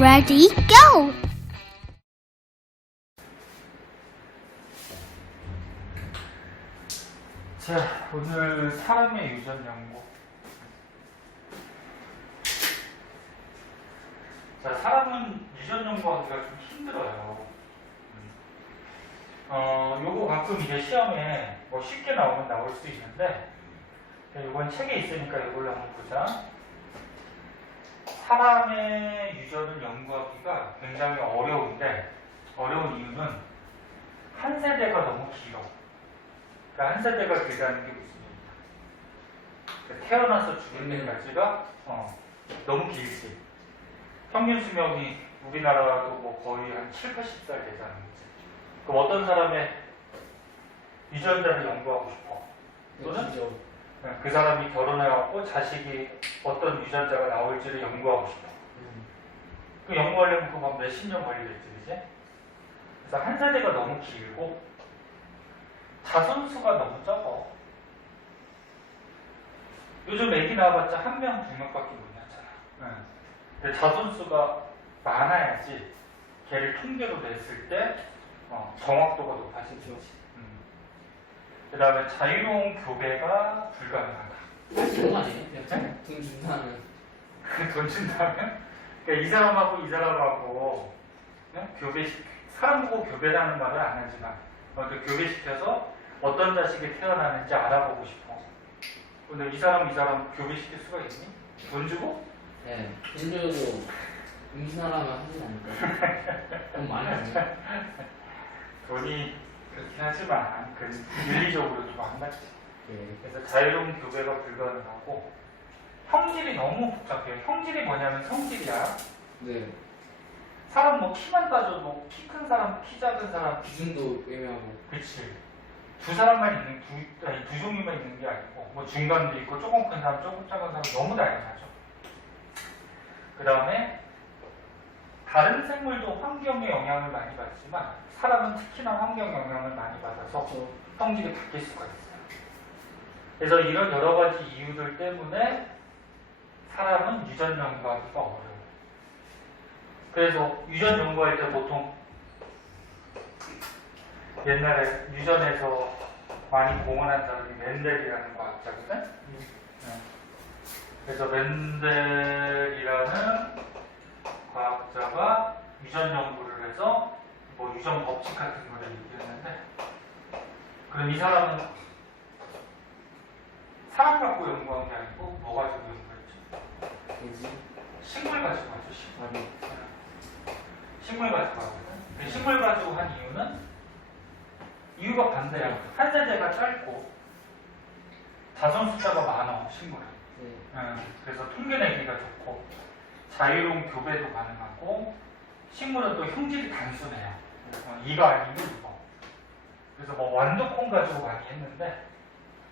Ready, go! 자, 오늘 사람의 유전 연구. 자, 사람은 유전 연구하기가 좀 힘들어요. 요거 가끔 이제 시험에 뭐 쉽게 나오면 나올 수 있는데, 이건 책에 있으니까 이걸로 한번 보자. 사람의 유전을 연구하기가 굉장히 어려운데, 어려운 이유는 한 세대가 너무 길어. 그러니까 한 세대가 길다는 게 무슨 얘기야? 태어나서 죽을 때까지가 너무 길지. 평균 수명이 우리나라도 뭐 거의 한 7, 80살 되자는 거지. 그럼 어떤 사람의 유전자를 연구하고 싶어? 또는 그 사람이 결혼해갖고 자식이 어떤 유전자가 나올지를 연구하고 싶어. 그 연구하려면 그거 몇십 년 걸리겠지, 그지? 그래서 한 세대가 너무 길고 자손수가 너무 적어. 요즘 애기 나와봤자 한 명, 두 명밖에 못 낳잖아. 근데 자손수가 많아야지 걔를 통계로 냈을 때 정확도가 높아지지. 그 다음에 자유로운 교배가 불가능하다. 그런 거 아니에요? 돈 준다면. 돈 준다면? 그러니까 이 사람하고 이 사람하고 사람 보고 교배라는 말을 안 하지만 교배시켜서 어떤 자식이 태어나는지 알아보고 싶어. 근데 이 사람 교배시킬 수가 있니? 돈 주고? 네. 돈 주고 임신하라면 하진 않을까? 돈 많이 하죠. 돈이 그렇게 하지만 그 윤리적으로 좀 안 맞지. 네. 그래서 자유로운 교배가 불가능하고 형질이 너무 복잡해요. 형질이 뭐냐면 성질이야. 네. 사람 뭐 키만 따져도 키 큰 사람, 키 작은 사람 기준도 애매하고. 그치. 두 사람만 있는 두 종류만 있는 게 아니고 뭐 중간도 있고 조금 큰 사람, 조금 작은 사람 너무 다양하죠. 그 다음에 다른 생물도 환경의 영향을 많이 받지만 사람은 특히나 환경 영향을 많이 받아서 성질이 바뀔 수가 있어요. 그래서 이런 여러 가지 이유들 때문에 사람은 유전 연구하기가 어려워요. 그래서 유전 연구할 때 보통 옛날에 유전에서 많이 공헌한 사람이 멘델이라는 과학자거든. 그래서 멘델이라는 과학자가 유전 연구를 해서 뭐 유전 법칙 같은 거를 얘기했는데, 그럼 이 사람은 사람 갖고 연구한 게 아니고 뭐 가지고 연구했죠? 뭐지? 식물 가지고 하죠. 식물. 아니. 식물 가지고 하거든. 식물 가지고 한 이유가 반대야. 한 세대가 짧고 자손 숫자가 많아, 식물은. 네. 그래서 통계 내기가 좋고 자유로운 교배도 가능하고 식물은 또 형질이 단순해요. 이가 아니면 이거. 그래서 뭐 완두콩 가지고 많이 했는데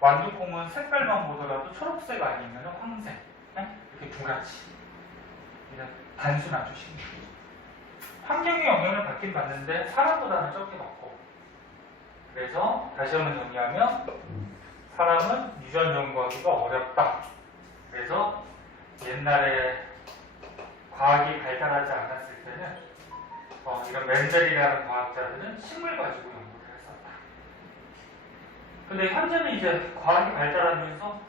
완두콩은 색깔만 보더라도 초록색 아니면 황색, 이렇게 두 가지. 그냥 단순하죠, 식물이. 환경의 영향을 받긴 받는데 사람보다는 적게 받고. 그래서 다시 한번 정리하면 사람은 유전 연구하기가 어렵다. 그래서 옛날에 과학이 발달하지 않았을 때는 이런 멘델이라는 과학자들은 식물 가지고 연구를 했었다. 근데 현재는 이제 과학이 발달하면서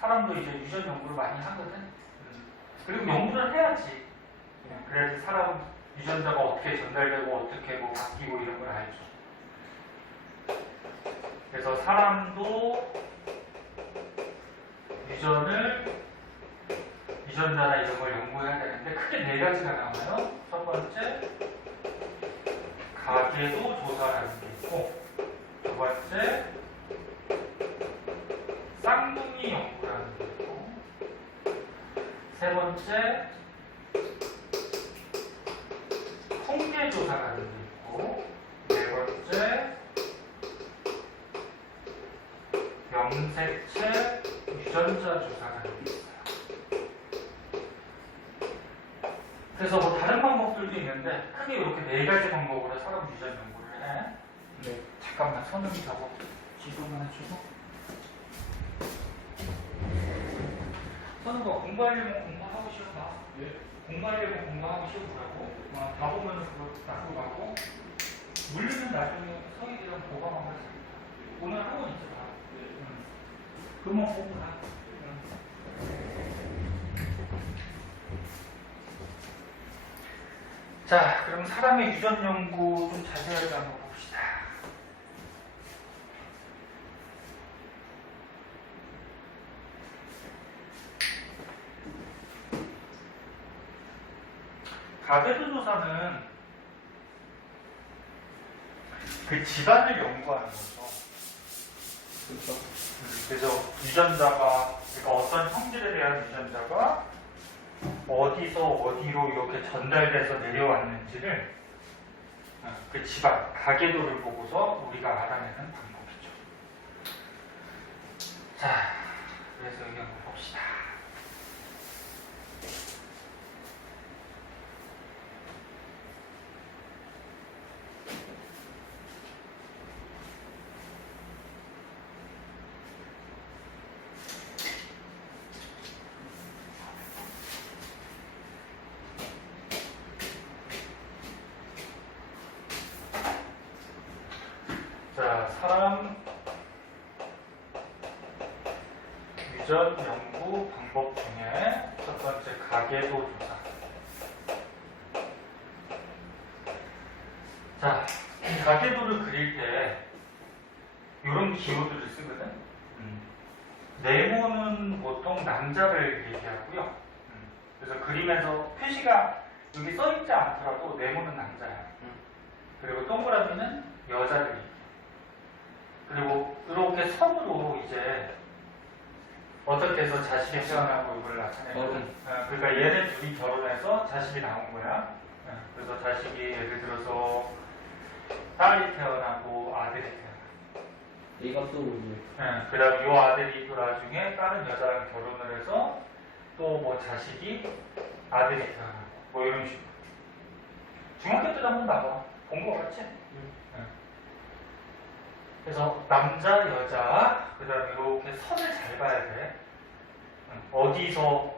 사람도 이제 유전 연구를 많이 하거든. 그리고 연구를 해야지. 그래야지 사람은 유전자가 어떻게 전달되고 어떻게 뭐 바뀌고 이런 걸 알죠. 그래서 사람도 유전자나 이런 걸 연구해야 되는데 크게 네 가지가 나와요. 첫 번째, 가계도 조사라는 게 있고, 두 번째, 쌍둥이 연구라는 게 있고, 세 번째, 통계 조사라는 게 있고, 네 번째, 염색체 유전자 조사라는 게 있어요. 그래서 뭐 다른 방법들도 있는데 크게 이렇게 네 가지 방법으로 사람 유전 연구를 해. 네. 잠깐만 선생님 저거 지도만 해주고. 선우가 공부하려면 공부하고 싶어. 네. 공부하려면 공부하고 시험보라고 다 보면 그거 놔두고 가고 물리면 나중에 서희들은 보강만 하지. 오늘 학원 있잖아. 그만 보고 가. 자, 그럼 사람의 유전 연구 좀 자세하게 한번 봅시다. 가계도 조사는 그 집안을 연구하는 거죠. 그렇죠. 그래서 유전자가, 그러니까 어떤 형질에 대한 유전자가 어디서 어디로 이렇게 전달돼서 내려왔는지를 그 집안, 가계도를 보고서 우리가 알아내는 방법이죠. 자, 그래서 여기 한번 봅시다. 자, 사람 유전 연구 방법 중에 첫 번째 가계도 조사. 자, 이 가계도를 그릴 때 이런 기호들을 쓰거든. 네모는 보통 남자를 얘기하고요. 그래서 그림에서 표시가 여기 써있지 않더라도 네모는 남자야. 그리고 동그라미는 여자들이. 그리고 이렇게 선으로 이제 어떻게 해서 자식이 태어나고 이걸 나타내거든. 그러니까 얘네 둘이 결혼해서 자식이 나온 거야. 그래서 자식이 예를 들어서 딸이 태어나고 아들이 태어나. 이것도 우리. 그 다음 요 아들이 또 나중에 다른 여자랑 결혼을 해서 또 뭐 자식이 아들이 태어나고 뭐 이런 식으로. 중학교 때도 한번 나와. 본 거 같지? 그래서 남자, 여자, 그 다음에 이렇게 선을 잘 봐야 돼. 어디서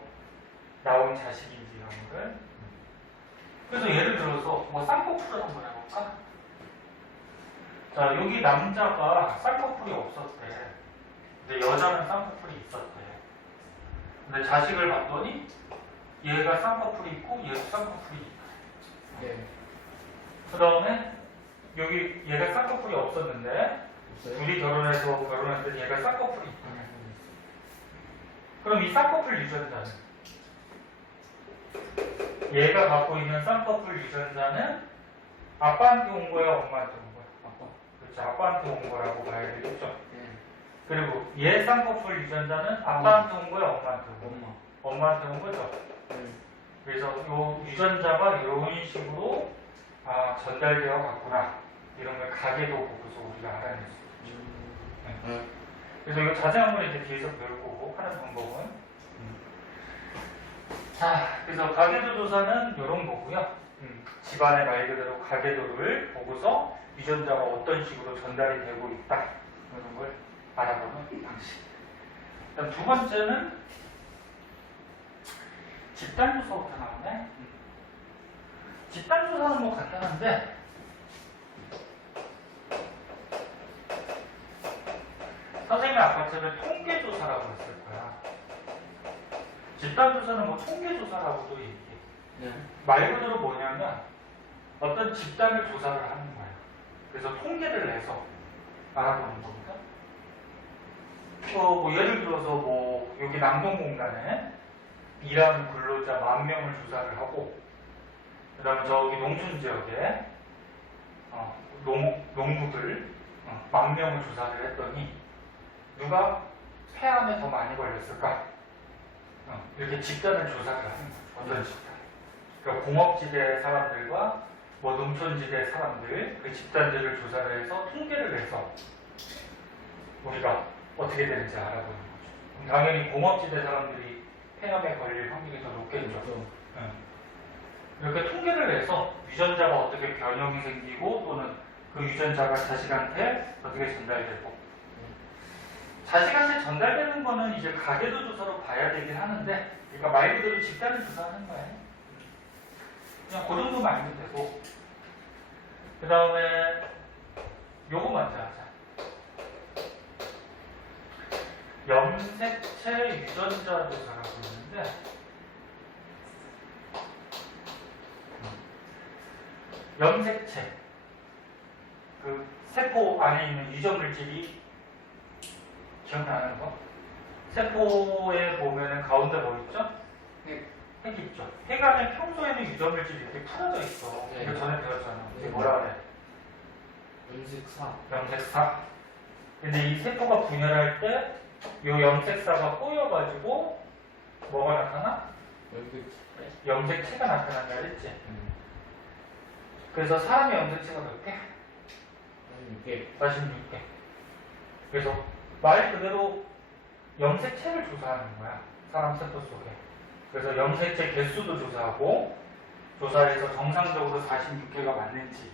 나온 자식인지 이런 거를. 그래서 예를 들어서 뭐 쌍꺼풀을 한번 해볼까? 자, 여기 남자가 쌍꺼풀이 없었대. 근데 여자는 쌍꺼풀이 있었대. 근데 자식을 봤더니 얘가 쌍꺼풀이 있고 얘도 쌍꺼풀이 있다. 네. 그 다음에 여기 얘가 쌍꺼풀이 없었는데 없어요? 둘이 결혼했더니 얘가 쌍꺼풀이 있다. 그럼 이 쌍꺼풀 유전자는 얘가 갖고 있는 쌍꺼풀 유전자는 아빠한테 온 거야, 엄마한테 온 거야? 아빠. 그렇죠. 아빠한테 온 거라고 봐야 되겠죠. 네. 그리고 얘 쌍꺼풀 유전자는 아빠한테 온 거야, 엄마한테 온 거야? 엄마한테 온 거죠. 네. 그래서 이 유전자가 이런 식으로 전달되어 갔구나. 이런 걸 가계도 보고서 우리가 알아낼 수 있죠. 그래서 이거 자세한 건 이제 뒤에서 배울 거고 하는 방법은. 자, 그래서 가계도 조사는 이런 거고요. 집안의 말 그대로 가계도를 보고서 유전자가 어떤 식으로 전달이 되고 있다. 이런 걸 알아보는 방식. 그다음 두 번째는 집단 조사부터 나오네. 집단 조사는 뭐 간단한데 선생님이 아까 전에 통계조사라고 했을 거야. 집단조사는 뭐 통계조사라고도 얘기해. 네. 말 그대로 뭐냐면 어떤 집단을 조사를 하는 거야. 그래서 통계를 내서 알아보는 겁니다. 뭐 예를 들어서 뭐 여기 남동공단에 일하는 근로자 10,000명을 조사를 하고 그 다음에 저기 농촌지역에 농부들 10,000명을 조사를 했더니 누가 폐암에 더 많이 걸렸을까? 이렇게 집단을 조사를 하는 거죠. 어떤 집단. 그러니까 공업지대 사람들과 뭐 농촌지대 사람들, 그 집단들을 조사를 해서 통계를 내서 우리가 어떻게 되는지 알아보는 거죠. 당연히 공업지대 사람들이 폐암에 걸릴 확률이 더 높겠죠. 이렇게 통계를 내서 유전자가 어떻게 변형이 생기고 또는 그 유전자가 자식한테 어떻게 전달되고 자식한테 전달되는 거는 이제 가계도 조사로 봐야 되긴 하는데 그러니까 말 그대로 집단을 조사하는 거예요. 그냥 그 정도만 알면 되고. 그 다음에 요거 먼저 하자. 염색체 유전자 조사라고 있는데 염색체 그 세포 안에 있는 유전물질이 기억나는 거? 세포에 보면은 가운데 뭐 있죠? 핵 있죠. 핵 안에 평소에는 유전물질이 이렇게 풀어져 있어. 네. 이거 전에 배웠잖아. 이게 네. 뭐라 그래? 염색사. 염색사. 근데 이 세포가 분열할 때 이 염색사가 꼬여가지고 뭐가 나타나? 염색체. 염색체가 나타난다 그랬지? 그래서 사람의 염색체가 몇 개? 6개. 46개. 그래서 말 그대로 염색체를 조사하는 거야. 사람 세포 속에. 그래서 염색체 개수도 조사하고 조사해서 정상적으로 46개가 맞는지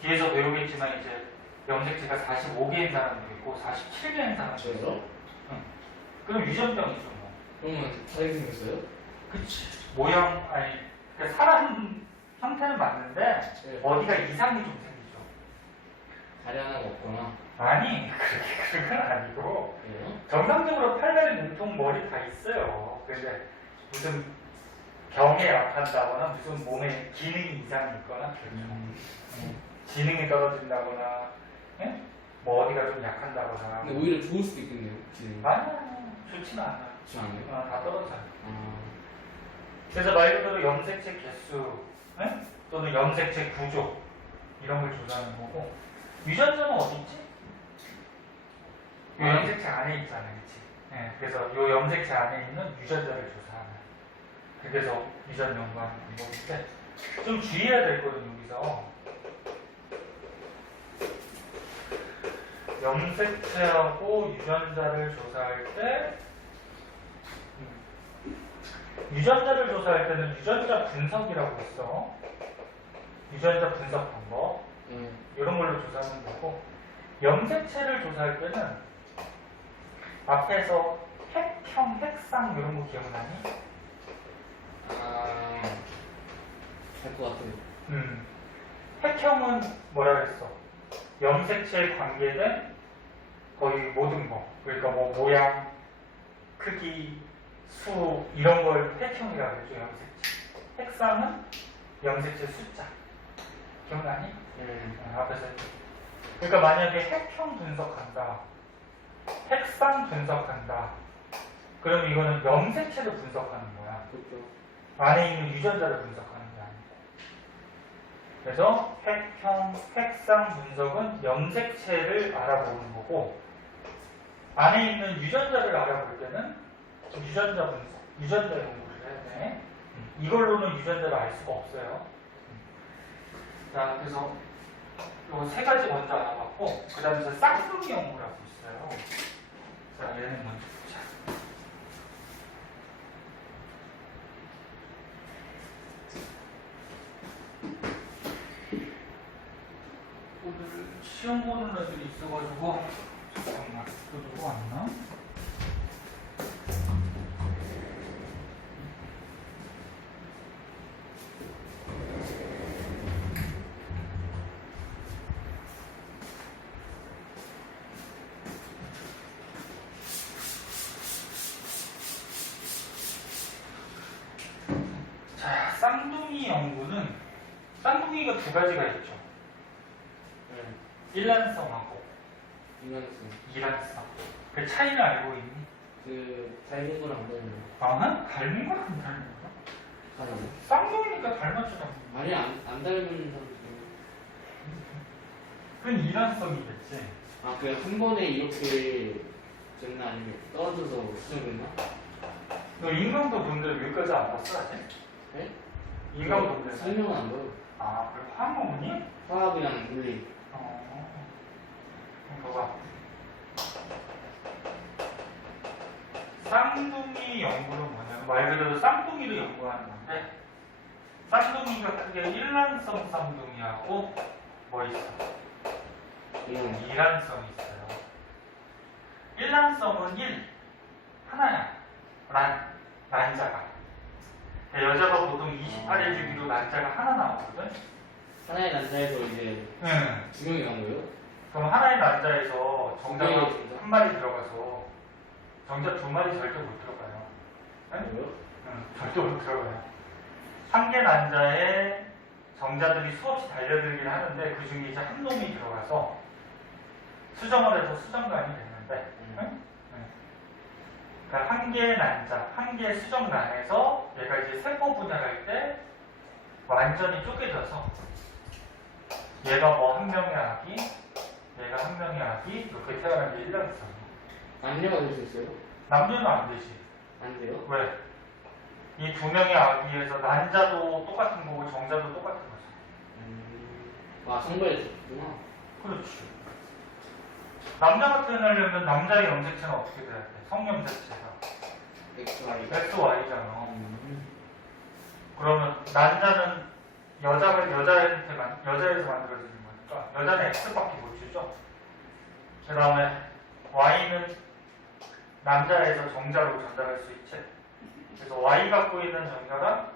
뒤에서 배우겠지만 이제 염색체가 45개인 사람도 있고 47개인 사람도 있어. 저요? 그럼 유전병이죠 뭐. 그러면 다르게 생겼어요? 그치. 모형 아니 그러니까 사람 형태는 맞는데 네. 어디가 이상이 좀 생기죠. 다리 하나가 없거나. 아니 그렇게 그건 아니고 그래요? 정상적으로 팔다리 몸통 머리 다 있어요. 근데 무슨 병에 약한다거나 무슨 몸에 기능이 이상이 있거나 그렇죠. 지능이 떨어진다거나 예? 뭐 어디가 좀 약한다거나 근데 오히려 좋을 수도 있겠네요. 지금. 아니야 좋지는 않아. 그렇지 않아요? 다 떨어져요. 아, 그래서 말 그대로 염색체 개수 예? 또는 염색체 구조 이런 걸 조사하는 거고 유전자는 어디 있지? 이 염색체 안에 있잖아, 그렇지? 예, 그래서 이 염색체 안에 있는 유전자를 조사하는. 그래서 유전 연구하는 방법인데 좀 주의해야 될 거는 여기서 염색체하고 유전자를 조사할 때 유전자를 조사할 때는 유전자 분석이라고 있어. 유전자 분석 방법 이런 걸로 조사하는 거고 염색체를 조사할 때는 앞에서 핵형, 핵상 이런 거 기억나니? 아, 할 것 같아요. 핵형은 뭐라 그랬어? 염색체에 관계된 거의 모든 거. 그러니까 뭐 모양, 크기, 수 이런 걸 핵형이라고 그러죠. 염색체. 핵상은 염색체 숫자. 기억나니? 앞에서 했죠. 그러니까 만약에 핵형 분석한다. 핵상 분석한다. 그럼 이거는 염색체를 분석하는 거야. 그렇죠. 안에 있는 유전자를 분석하는 게 아니고. 그래서 핵형, 핵상 분석은 염색체를 알아보는 거고 안에 있는 유전자를 알아볼 때는 유전자 분석, 유전자 연구를 해야 돼. 이걸로는 유전자를 알 수가 없어요. 자, 그래서 요 세 가지 먼저 알아봤고 그 다음에 쌍둥이 연구라고 있어요. 자, 얘는 먼저 보자. 오늘 시험 보는 애들이 있어가지고 잠깐만 또 누구 왔나? 자, 쌍둥이 연구는 쌍둥이가 두 가지가 있죠. 일란성하고 인간성. 이란성. 그 차이는 알고 있니? 그 닮은 거랑 안 닮은 나는 닮은 거랑 안 닮은 거야? 거. 다르네. 쌍둥이니까 닮았잖아. 아니 안 닮은 사람도. 그건 이란성이겠지. 아, 그래 한 번에 이렇게 됐나 아니면 떨어져서 수정했나? 너 인간도 본데 여기까지 안 봤어 아직? 네? 인간도 본데. 설명은 안 봐요. 아, 그래 화학문이? 화학이랑 물리. 그럼 봐봐. 쌍둥이 연구는 뭐냐면 말 그대로 쌍둥이를 연구하는 건데 쌍둥이가 크게 일란성 쌍둥이하고 뭐 있어? 이란성이 있어요. 일란성은 1 하나야. 난자가. 여자가 보통 28일 주기로 난자가 하나 나오거든. 하나의 남자에서 이제 응. 두 명이 나온 거예요? 그럼 하나의 난자에서 정자가 네. 한 마리 들어가서 정자 두 마리 절대 못 들어가요. 뭐요? 응, 절대 못 들어가요. 한 개 난자에 정자들이 수없이 달려들긴 하는데 그 중에 이제 한 놈이 들어가서 수정을 해서 수정관이 됐는데 응? 그러니까 한 개의 난자, 한 개의 수정란에서 얘가 이제 세포 분열할 때 완전히 쪼개져서 얘가 뭐 한 명의 아기, 얘가 한 명의 아기 이렇게 태어난 게 1년이잖아. 남녀가 될 수 있어요? 남녀는 안 되지. 안 돼요? 왜? 이 두 명의 아기에서 난자도 똑같은 거고 정자도 똑같은 거잖아. 아, 성별이 좋구나. 그렇지. 남자가 태어나려면 남자의 염색체는 어떻게 돼야 돼? 성염색체가. XY. XY잖아. 그러면 난자는 여자에서 만들어지는 거니까 여자는 X밖에 못 주죠. 그 다음에 Y는 남자에서 정자로 전달할 수 있지. 그래서 Y 갖고 있는 정자랑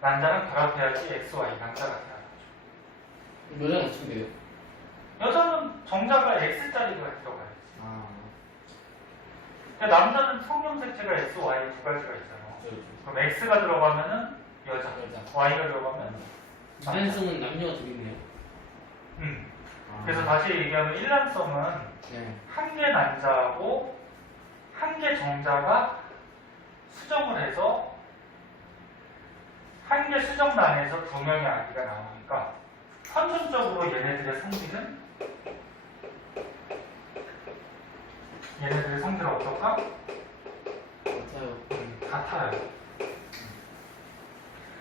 난자는 결합해야지 XY 남자가 태어나죠. 여자는 어떻게 돼요? 여자는 정자가 X자리가 들어가야지. 아, 그러니까 남자는 성염색체가 X, Y 두 가지가 있잖아. 그렇죠. 그럼 X가 들어가면은 여자, 여자. Y가 들어가면 일란성은 남녀가 둘 있네요. 아. 그래서 다시 얘기하면 일란성은 네. 한 개 난자하고 한 개 정자가 수정을 해서 한 개 수정란에서 두 명의 아기가 나오니까 선천적으로 얘네들의 성질은 어떨까? 같아요. 같아요.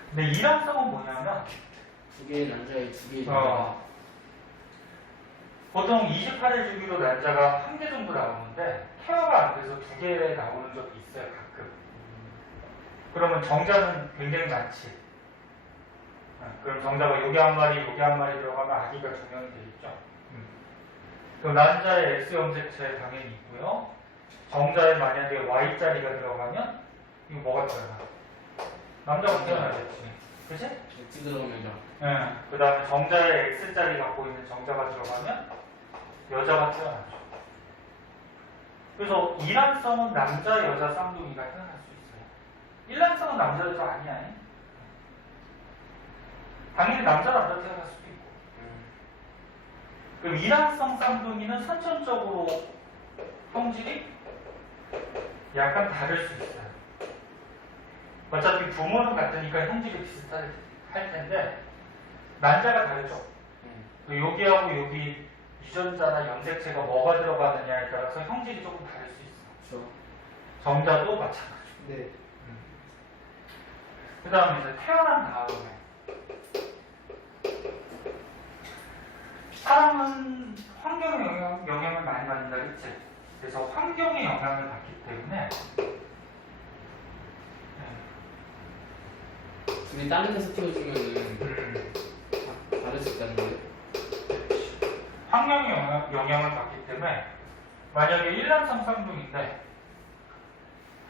근데 일란성은 뭐냐면 두 개의 남자의 두 개의 여자. 보통 28일 주기로 난자가 한 개 정도 나오는데 케어가 안 돼서 두 개 나오는 적이 있어요, 가끔. 그러면 정자는 굉장히 많지. 그럼 정자가 여기 한 마리 들어가면 아기가 두 명이 되겠죠. 그럼 난자의 X염색체 당연히 있고요. 정자에 만약에 Y자리가 들어가면 이거 뭐가 태어나? 남자가 태어나겠지. 그치? X 들어가면 여자. 네. 그 다음에 정자에 X자리 갖고 있는 정자가 들어가면 여자가 태어나죠. 그래서 일란성은 남자, 여자 쌍둥이가 태어날 수 있어요. 일란성은 남자, 여자 아니야. 당연히 남자 태어날 수도 있고. 그럼 일란성 쌍둥이는 선천적으로 성질이 약간 다를 수 있어요. 어차피 부모는 같으니까 성질이 비슷할 텐데 난자가 다르죠. 여기하고 여기 유전자나 염색체가 뭐가 들어가느냐에 따라서 형질이 조금 다를 수 있어. 그렇죠. 정자도 마찬가지고. 네. 그 다음에 이제 태어난 다음에 사람은 환경의 영향을 많이 받는다 했지. 그래서 환경의 영향을 받기 때문에 근데 다른 데서 키워주면은 다를 수 있다는 거예요? 환경의 영향을 받기 때문에 만약에 일란성 쌍둥이인데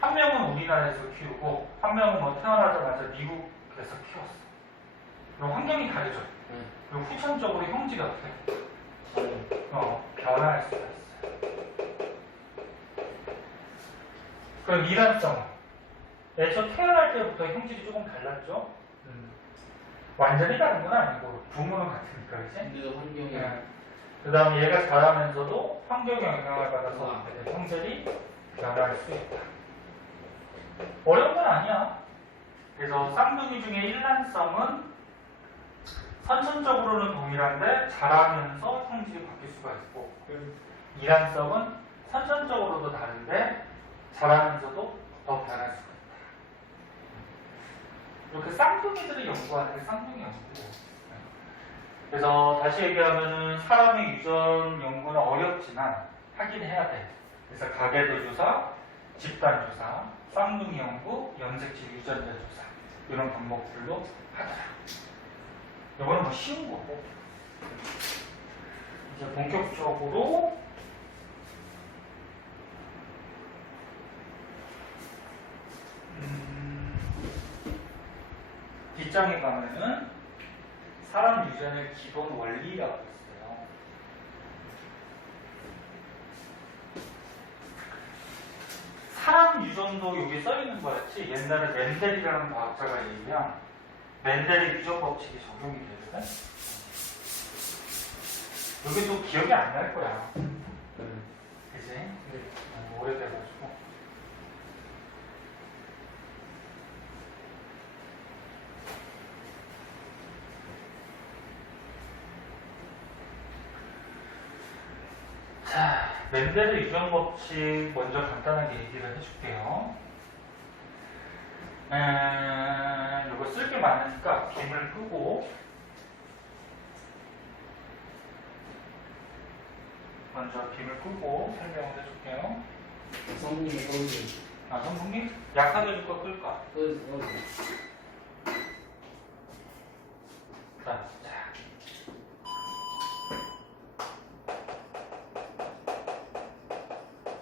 한 명은 우리나라에서 키우고 한 명은 뭐 태어나자마자 미국에서 키웠어. 그럼 환경이 다르죠. 그리고 후천적으로 형질이 어떻게 변화할 수가 있어요. 그럼 일란성은 애초 태어날 때부터 형질이 조금 달랐죠. 완전히 다른 건 아니고 부모는 같으니까, 그치? 근데도 환경이 그 다음에 얘가 자라면서도 환경의 영향을 받아서 형질이 변할 수 있다. 어려운 건 아니야. 그래서 쌍둥이 중에 일란성은 선천적으로는 동일한데 자라면서 형질이 바뀔 수가 있고, 이란성은 선천적으로도 다른데 자라면서도 더 변할 수가 있다. 이렇게 쌍둥이들을 연구하는 게 쌍둥이 연구고. 그래서 다시 얘기하면은 사람의 유전 연구는 어렵지만 하긴 해야 돼. 그래서 가계도 조사, 집단 조사, 쌍둥이 연구, 염색체 유전자 조사 이런 방법들로 하더라. 이거는 뭐 쉬운 거고. 이제 본격적으로 1장에 가면은 사람 유전의 기본 원리라고 있어요. 사람 유전도 여기 써있는 거였지. 옛날에 멘델이라는 과학자가 얘기한 멘델의 유전 법칙이 적용이 되거든. 여기 또 기억이 안 날 거야. 그지? 오래돼가지고. 자, 멘델의 유전 법칙 먼저 간단하게 얘기를 해줄게요. 이거 쓸 게 많으니까 빔을 끄고 먼저 빔을 끄고 설명을 해줄게요. 성분이 떠오르는. 아, 선생님? 약하게 줄까 끌까? 자.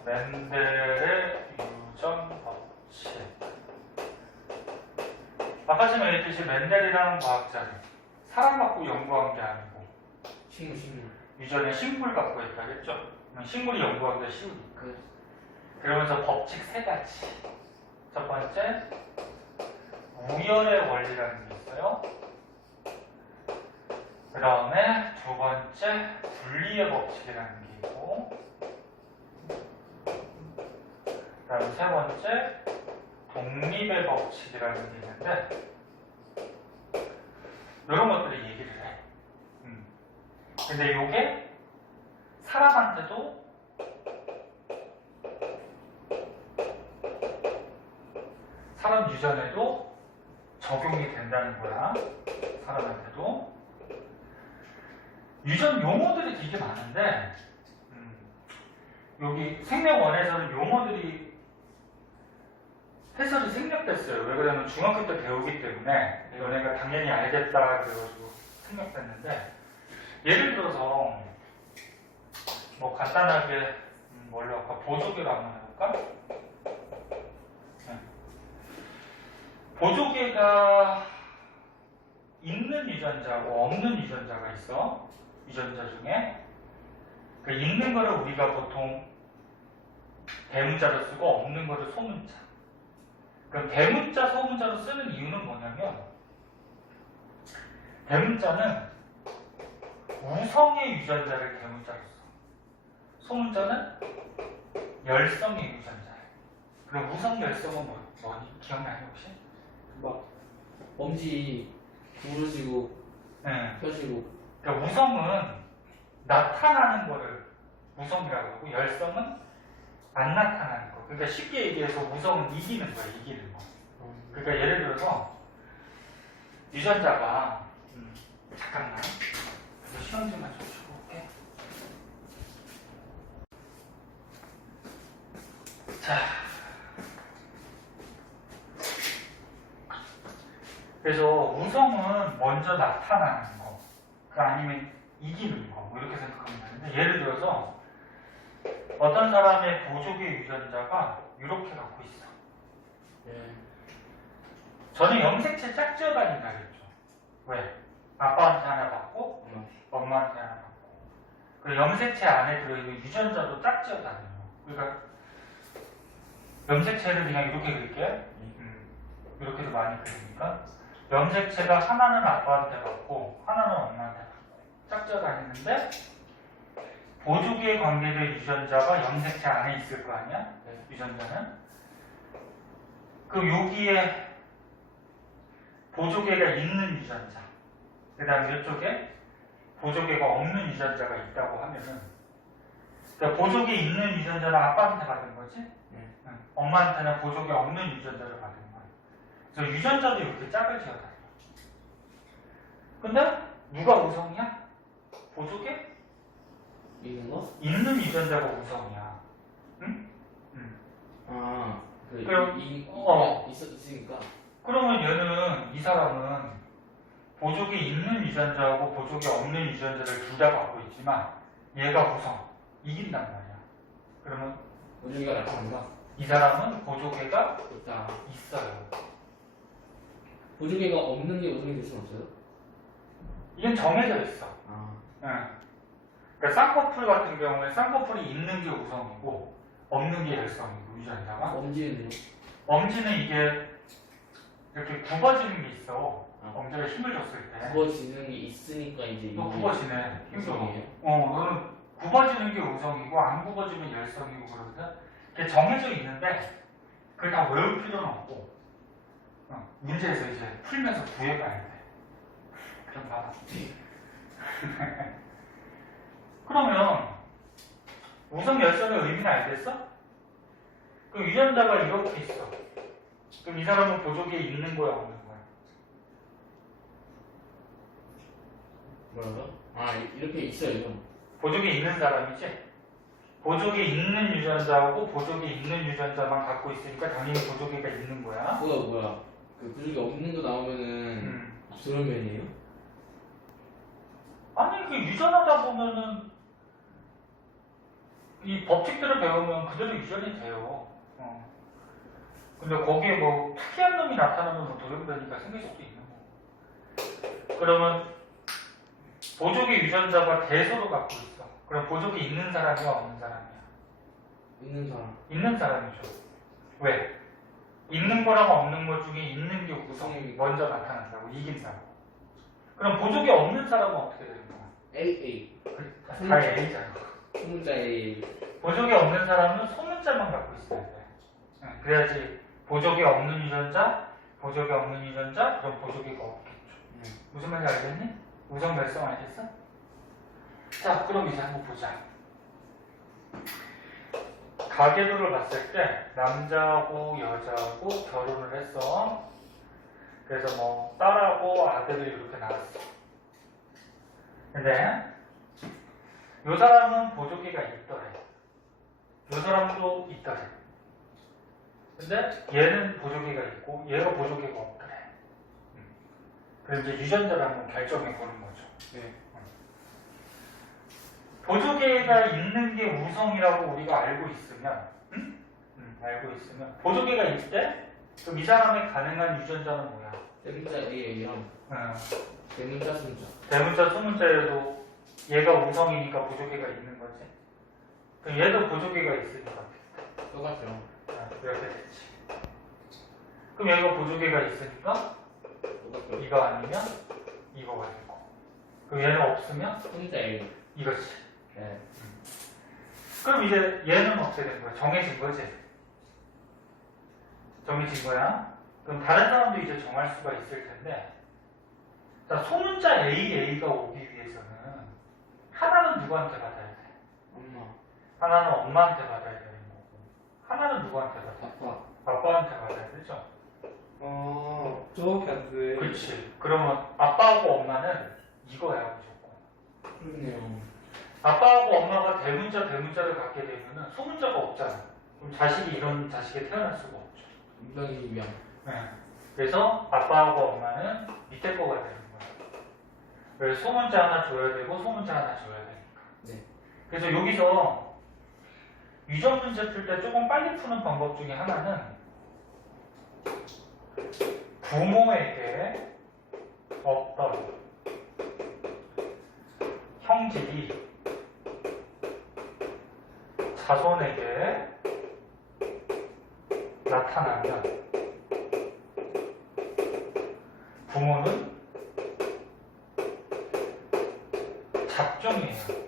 멘델의 유전 법칙. 아까 전에 얘기했듯이 멘델이라는 과학자는 사람 갖고 연구한 게 아니고 식물. 유전의 식물 갖고 했다 그랬죠? 식물이 연구하기가 쉬우니까. 그러면서 법칙 세 가지. 첫 번째, 우열의 원리라는 게 있어요. 그 다음에 두 번째, 분리의 법칙이라는 게 있고, 그 다음에 세 번째, 독립의 법칙이라는 게 있는데, 이런 것들을 얘기를 해. 근데 이게 사람한테도 사람 유전에도 적용이 된다는 거야. 사람한테도. 유전 용어들이 되게 많은데, 여기 생명원에서는 용어들이 해설이 생략됐어요. 왜 그러냐면 중학교 때 배우기 때문에 너네가 당연히 알겠다 그래가지고 생략됐는데, 예를 들어서 뭐 간단하게 뭘로 할까? 보조개로 한번 해볼까? 보조개가 있는 유전자하고 없는 유전자가 있어. 유전자 중에. 그 있는 거를 우리가 보통 대문자로 쓰고 없는 거를 소문자. 그럼 대문자, 소문자로 쓰는 이유는 뭐냐면 대문자는 우성의 유전자를 대문자로 써. 소문자는 열성의 유전자예요. 그럼 우성 열성은 뭐니? 기억나요 혹시? 막 엄지 부르시고 네. 펴시고. 그러니까 우성은 나타나는 거를 우성이라고 하고 열성은 안 나타나는 거. 그러니까 쉽게 얘기해서 우성은 이기는 거야, 이기는 거. 그러니까 예를 들어서 유전자가 잠깐만 시험 좀만 좀 주고 올게. 자, 그래서 우성은 먼저 나타나는 거, 그 아니면 이기는 거, 뭐 이렇게 생각하면 되는데, 예를 들어서 어떤 사람의 보조개 유전자가 이렇게 갖고 있어. 저는 염색체 짝지어 다닌다 그랬죠. 왜? 아빠한테 하나 받고 엄마한테 하나 받고. 그리고 염색체 안에 들어있는 유전자도 짝지어 다녀요. 그러니까 염색체를 그냥 이렇게 그릴게요. 이렇게도 많이 그리니까 염색체가 하나는 아빠한테 받고 하나는 엄마한테 받고 짝지어 다니는데, 보조개에 관계된 유전자가 염색체 안에 있을 거 아니야? 유전자는. 그럼 여기에 보조개가 있는 유전자, 그 다음에 이쪽에 보조개가 없는 유전자가 있다고 하면은, 그러니까 보조개 있는 유전자는 아빠한테 받은 거지? 엄마한테는 보조개 없는 유전자를 받은 거야. 그래서 유전자도 이렇게 짝을 지어다녀. 근데 누가 우성이야? 보조개? 있는 거? 있는 유전자가 우성이야. 응? 그럼, 있으니까. 그러면 얘는, 이 사람은 보조개 있는 유전자하고 보조개 없는 유전자를 둘 다 갖고 있지만 얘가 우성, 이긴단 말이야. 그러면 보조개가 나타난다. 이 사람은 보조개가 있다. 있어요. 보조개가 없는 게 우성이 될 수는 없어요? 이건 정해져 있어. 아, 응. 그러니까 쌍꺼풀 같은 경우에 쌍꺼풀이 있는 게 우성이고 없는 게 열성이고 유전자가. 엄지는요? 엄지는 이게 이렇게 굽어지는 게 있어. 아. 엄지가 힘을 줬을 때. 굽어지는 게 있으니까 이제 또 굽어지네. 힘들어. 우성이에요? 너는 굽어지는 게 우성이고 안 굽어지면 열성이고 그러거든. 그게 정해져 있는데 그걸 다 외울 필요는 없고 문제에서 이제 풀면서 구해가야 돼. 그럼 봐봐. 그러면 우성 열성의 의미는 알겠어? 그럼 유전자가 이렇게 있어. 그럼 이 사람은 보조개에 있는 거야 없는 거야? 뭐라고요? 아, 이렇게 있어요, 이건. 보조개 있는 사람이지? 보조개 있는 유전자하고 보조개 있는 유전자만 갖고 있으니까 당연히 보조개가 있는 거야. 뭐야. 그 보조개 없는 거 나오면은 그런 면이에요? 아니 그 유전하다 보면은 이 법칙들을 배우면 그대로 유전이 돼요. 근데 거기에 뭐 특이한 놈이 나타나면 뭐 돌연변이가 생길 수도 있는 거고. 그러면 보조개 유전자가 대소로 갖고 있어. 그럼 보조개 있는 사람이야 없는 사람이야? 있는 사람. 있는 사람이죠. 왜? 있는 거랑 없는 거 중에 있는 게 우성이 먼저 나타난다고 이긴 사람. 그럼 보조개 없는 사람은 어떻게 되는 거야? A. 다 A잖아. 소문자 A. 보조개 없는 사람은 소문자만 갖고 있어야 돼. 그래야지 보조개 없는 유전자, 보조개 없는 유전자, 그럼 보조개가 없겠죠. 무슨 말인지 알겠니? 우성 결성 알겠어? 자, 그럼 이제 한번 보자. 가계도를 봤을 때 남자하고 여자하고 결혼을 했어. 그래서 뭐 딸하고 아들이 이렇게 나왔어. 근데 요 사람은 보조개가 있더래. 요 사람도 있더래. 근데 얘는 보조개가 있고 얘가 보조개가 없더래. 그래서 이제 유전자를 한번 결정해 보는 거죠. 네. 보조개가 있는 게 우성이라고 우리가 알고 있으면, 알고 있으면 보조개가 있을 때 그럼 이 사람의 가능한 유전자는 뭐야? 대문자 A랑 대문자 소문자. 대문자 소문자에도 얘가 우성이니까 보조개가 있는 거지. 그럼 얘도 보조개가 있으니까 똑같죠. 이렇게 됐지. 그럼 얘가 보조개가 있으니까 똑같죠. 이거 아니면 이거가 되고. 그럼 얘는 없으면 소문자 A. 이거지. 네. 그럼 이제 얘는 어떻게 된 거야? 정해진 거지? 정해진 거야? 그럼 다른 사람도 이제 정할 수가 있을 텐데, 자, 소문자 AA가 오기 위해서는 하나는 누구한테 받아야 돼? 엄마. 하나는 엄마한테 받아야 되는 거고, 하나는 누구한테 받아야 돼? 아빠. 아빠한테 받아야 되죠? 저밖에 안 돼. 그렇지. 그러면 아빠하고 엄마는 이거야, 무조건. 그렇네요. 아빠하고 엄마가 대문자를 갖게 되면은 소문자가 없잖아. 그럼 자식이 이런 자식에 태어날 수가 없죠. 인간이 위험. 네. 그래서 아빠하고 엄마는 밑에 거가 되는 거야. 그래서 소문자 하나 줘야 되고 소문자 하나 줘야 되니까. 네. 그래서 여기서 유전 문제 풀 때 조금 빨리 푸는 방법 중에 하나는 부모에게 어떤 형질이 자손에게 나타나면 부모는 잡종이에요.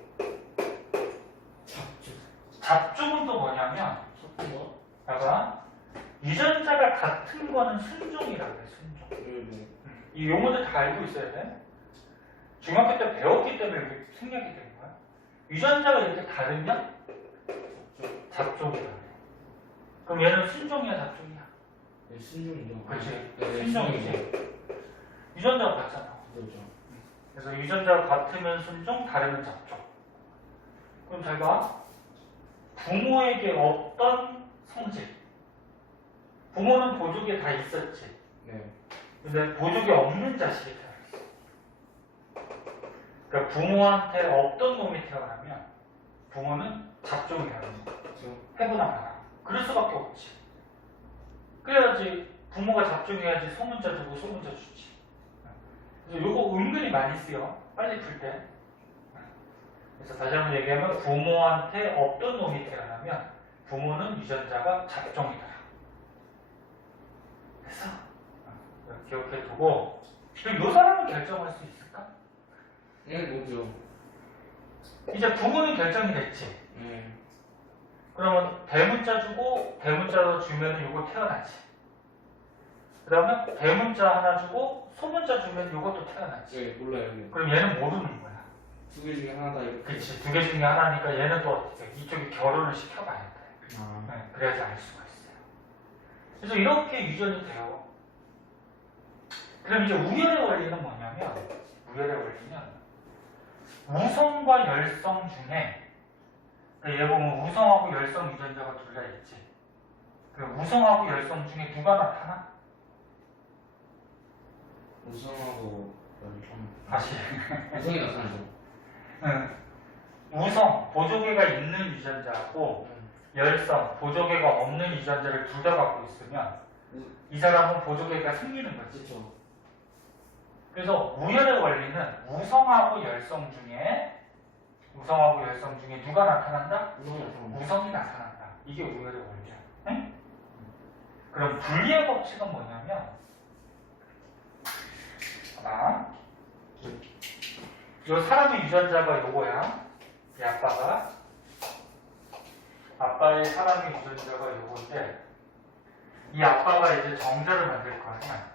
잡종은 또 뭐냐면 섞은 거? 봐봐 유전자가 같은 거는 순종이라고 해. 순종. 네. 이 용어들 다 알고 있어야 돼. 중학교 때 배웠기 때문에 이렇게 생략이 되는 거야. 유전자가 이렇게 다르면 잡종이라고 해. 그럼 얘는 순종이야 잡종이야? 네, 순종이죠. 그렇지. 네, 순종이지. 유전자가 같잖아. 그렇죠. 그래서 유전자가 같으면 순종, 다르면 잡종. 그럼 잘 봐. 부모에게 어떤 성질. 부모는 보조개 다 있었지. 네. 근데 보조개 없는 자식이 태어났어. 그러니까 부모한테 없던 놈이 태어나면 부모는 잡종이라는 거. 그렇죠. 해보나 마나. 그럴 수밖에 없지. 그래야지 부모가 잡종해야지 소문자 주고 소문자 주지. 그래서 요거 은근히 많이 쓰여. 빨리 풀 때. 그래서 다시 한번 얘기하면 부모한테 없던 놈이 태어나면 부모는 유전자가 잡종이더라. 그래서 기억해 두고 그럼 요 사람은 결정할 수 있을까? 네, 뭐죠? 이제 부모는 결정이 됐지. 네. 그러면 대문자 주고 대문자로 주면 요거 태어나지. 그 다음에 대문자 하나 주고 소문자 주면 요것도 태어나지. 네, 몰라요. 네. 그럼 얘는 모르는 거야. 두 개 중에 하나다 이렇게. 그치. 두 개 중에 하나니까 얘는 또 어떻게 이쪽에 결혼을 시켜봐야 돼. 아. 네, 그래야지 알 수가 있어요. 그래서 이렇게 유전이 돼요. 그럼 이제 우열의 원리는 뭐냐면 우열의 원리는 우성과 열성 중에 그러니까 얘 보면 우성하고 열성 유전자가 둘 다 있지. 그 우성하고 열성 중에 누가 나타나? 우성하고 열성. 다시. 우성이 나타나죠. 응. 우성, 보조개가 있는 유전자하고 열성, 보조개가 없는 유전자를 둘 다 갖고 있으면 이 사람은 보조개가 생기는 거지. 그렇죠. 그래서 우열의 원리는 우성하고 열성 중에 누가 나타난다? 우성이 나타나죠. 우성이 나타난다. 이게 우열의 원리야. 응? 그럼 분리의 법칙은 뭐냐면 이 사람의 유전자가 요거야. 이 아빠의 사람의 유전자가 요건데 이 아빠가 이제 정자를 만들 거 아니야.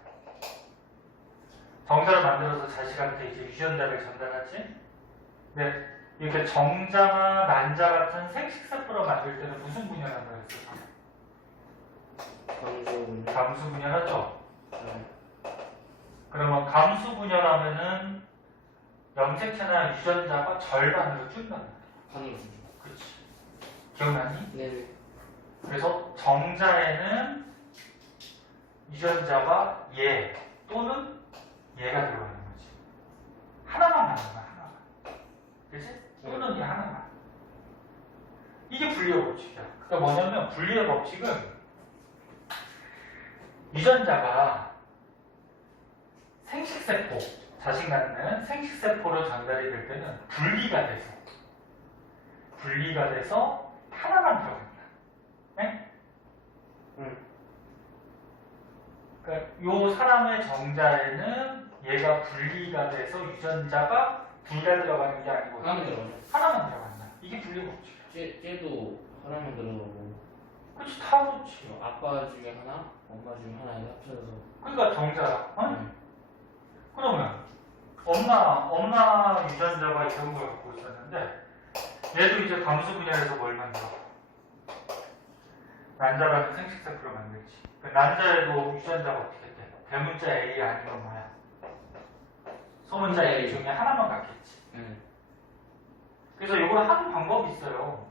정자를 만들어서 자식한테 이제 유전자를 전달하지. 근데 이렇게 정자나 난자 같은 생식세포를 만들 때는 무슨 분열한다고 했었어? 감수 분열하죠. 네. 그러면 감수 분열하면은 염색체나 유전자가 절반으로 줄는다. 반으로 주죠. 그렇지. 기억나니? 네. 그래서 정자에는 유전자가 얘 또는 얘가 들어가는 거지. 하나만 남는 거야, 하나만. 그치? 또는 얘 하나만. 이게 분리의 법칙이야. 그러니까 뭐냐면 분리의 법칙은 유전자가 생식세포, 자식 낳는 생식세포로 전달이 될 때는 분리가 돼서 하나만 들어간다. 네? 그러니까 요 사람의 정자에는 얘가 분리가 돼서 유전자가 둘 다 들어가는 게 아니고 하나만 들어가죠. 하나만 들어간다. 이게 분리 법칙이야. 쟤도 하나만 들어가고. 그렇지, 다 그렇지. 아빠 중에 하나, 엄마 중에 하나 이렇게 합쳐서. 그러니까 정자야. 어? 그러면 엄마 유전자가 이런 걸 갖고 있었는데 얘도 이제 감수 분야에서 뭘 만들어? 난자라는 생식세포를 만들지. 그 난자에도 유전자가 어떻게 돼? 대문자 A 아니면 뭐야? 소문자 A 중에 하나만 갖겠지. 그래서 이걸 하는 방법이 있어요.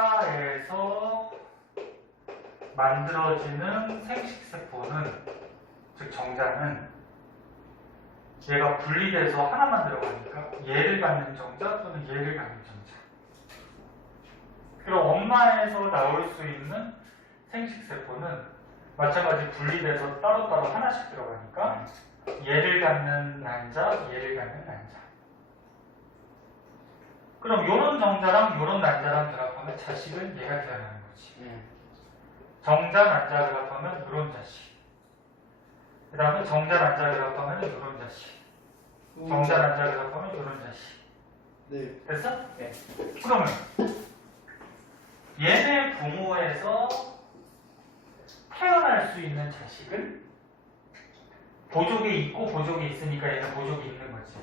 아빠에서 만들어지는 생식세포는, 즉 정자는 얘가 분리돼서 하나만 들어가니까 얘를 갖는 정자 또는 얘를 갖는 정자. 그리고 엄마에서 나올 수 있는 생식세포는 마찬가지 분리돼서 따로따로 하나씩 들어가니까 얘를 갖는 난자, 얘를 갖는 난자. 그럼 요런 정자랑 요런 난자랑 결합하면 자식은 얘가 태어나는 거지. 정자, 난자 결합하면 요런 자식. 그 다음에 정자, 난자 결합하면 요런 자식. 정자, 난자 결합하면 요런 자식. 네. 됐어? 네. 그러면 얘네 부모에서 태어날 수 있는 자식은 보족이 있고 보족이 있으니까 얘는 보족이 있는 거지.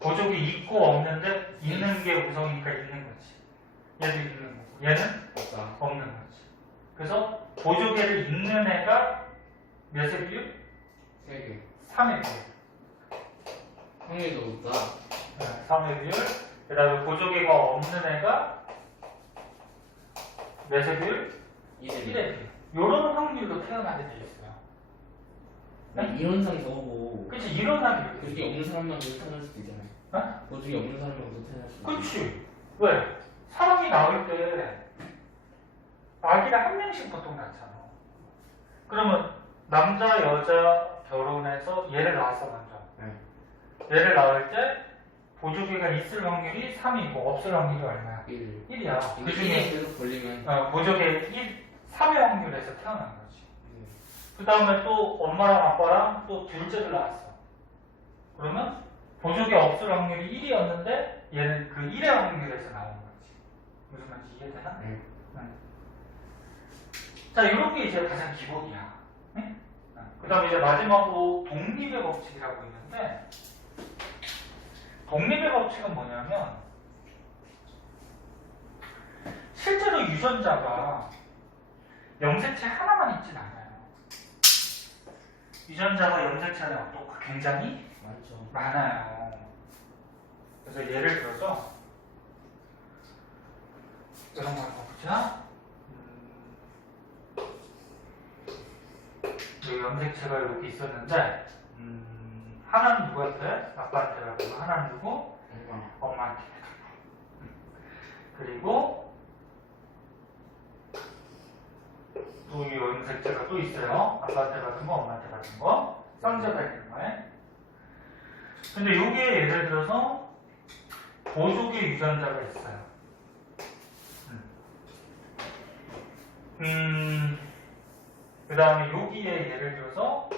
보족이 있고 없는데 있는 게 우성이니까 있는 거지. 얘도 있는 거고 얘는 없는 거지. 그래서 보조개를 있는 애가 몇의 비율? 3개. 3의 비율. 확률도 높다. 3의 비율. 그 다음에 보조개가 없는 애가 몇의 비율? 1의 비율. 요런 확률로 태어나게 돼 있어요. 이론상 저거고. 그치, 이론상 그게 없는 사람만 태어날 수도 있잖아요. 어? 보증이 없는 사람만 태어날 수도 있잖아요. 그치. 왜? 사람이 나올 때 아기를 한 명씩 보통 낳잖아. 그러면 남자 여자 결혼해서 얘를 낳았어 먼저. 네. 얘를 낳을 때 보조개가 있을 확률이 3이고 없을 확률이 얼마야? 1. 1이야. 근데 그 중에 1에 계속 걸리면 보조개 3의 확률에서 태어난 거지. 네. 그 다음에 또 엄마랑 아빠랑 또 둘째를 낳았어. 그러면 보조개 없을 확률이 1이었는데 얘는 그 1의 확률에서 나온 거지. 무슨 말인지 이해되나? 네. 자, 이렇게 이제 가장 기본이야. 네? 그 다음에 이제 마지막으로 독립의 법칙이라고 있는데, 독립의 법칙은 뭐냐면, 실제로 유전자가 염색체 하나만 있진 않아요. 유전자가 염색체는 또 굉장히 많죠. 많아요. 그래서 예를 들어서, 이런 거 한번 보자. 이 염색체가 여기 있었는데, 하나는 누구한테? 아빠한테 가고, 하나는 누구? 엄마한테 가고. 그리고 또 이 염색체가 또 있어요. 아빠한테 받은 거, 엄마한테 받은 거. 쌍자가 있는 거예요. 근데 여기에 예를 들어서 보조개 유전자가 있어요. 그 다음에 여기에 예를 들어서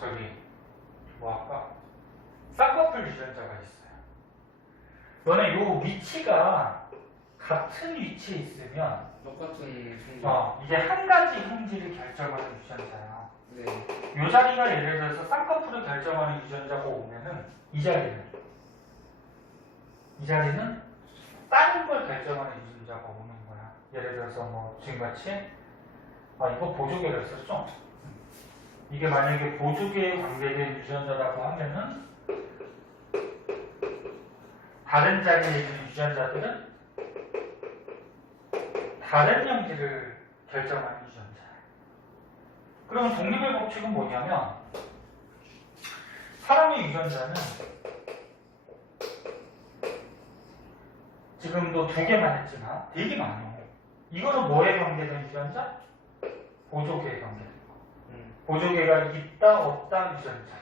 저기 뭐 할까? 쌍꺼풀 유전자가 있어요. 너네 요 위치가 같은 위치에 있으면 똑같은 성질. 이게 한 가지 형질을 결정하는 유전자야. 네. 요 자리가 예를 들어서 쌍꺼풀을 결정하는 유전자가 오면은 이 자리는 다른 걸 결정하는 유전자가 오는 거야. 예를 들어서 뭐 지금같이 이거 보조개를 썼죠. 이게 만약에 보조개에 관계된 유전자라고 하면은 다른 자리에 있는 유전자들은 다른 형질을 결정하는 유전자야. 그러면 독립의 법칙은 뭐냐면 사람의 유전자는 지금도 2개만 했지만 되게 많아요. 이거는 뭐에 관계된 유전자? 보조개에 관계된 거. 보조개가 있다 없다 유전자.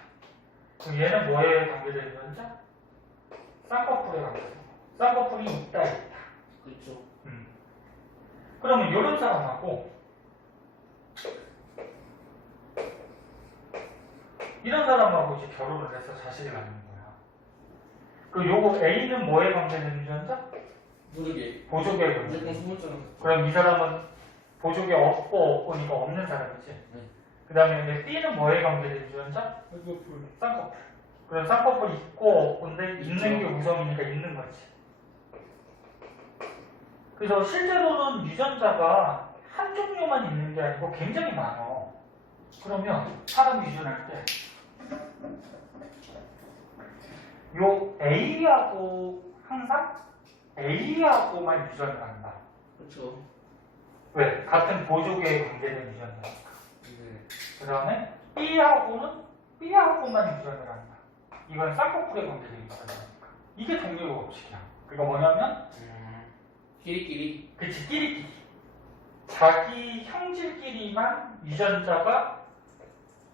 그럼 얘는 뭐에 관계된 유전자? 쌍꺼풀에 관계된 거. 쌍꺼풀이 있다. 그렇죠. 그러면 이런 사람하고 이런 사람하고 이제 결혼을 해서 자식을 낳는 거야. 그 요거 A는 뭐에 관계된 유전자? 모르게. 보조개에 관계된 무조건 유전자. 소문자랑. 그럼 이 사람은 보조개 없고니까 없는 사람이지. 네. 그 다음에 B는 뭐에 관계된 유전자? 쌍꺼풀. 쌍꺼풀. 그럼 쌍꺼풀 있고 없고인데 있는 게 있죠. 우성이니까 있는 거지. 그래서 실제로는 유전자가 한 종류만 있는 게 아니고 굉장히 많아. 그러면 사람 유전할 때 요 A하고 항상 A하고만 유전을 한다. 그렇죠. 왜? 같은 보조개에 관계된 유전자니까. 네. 그 다음에 B하고는 B하고만 유전을 한다. 이건 쌍꺼풀에 관계된 유전자니까. 이게 독립의 법칙이야. 그러니까 뭐냐면 끼리끼리. 그치, 끼리끼리. 자기 형질끼리만 유전자가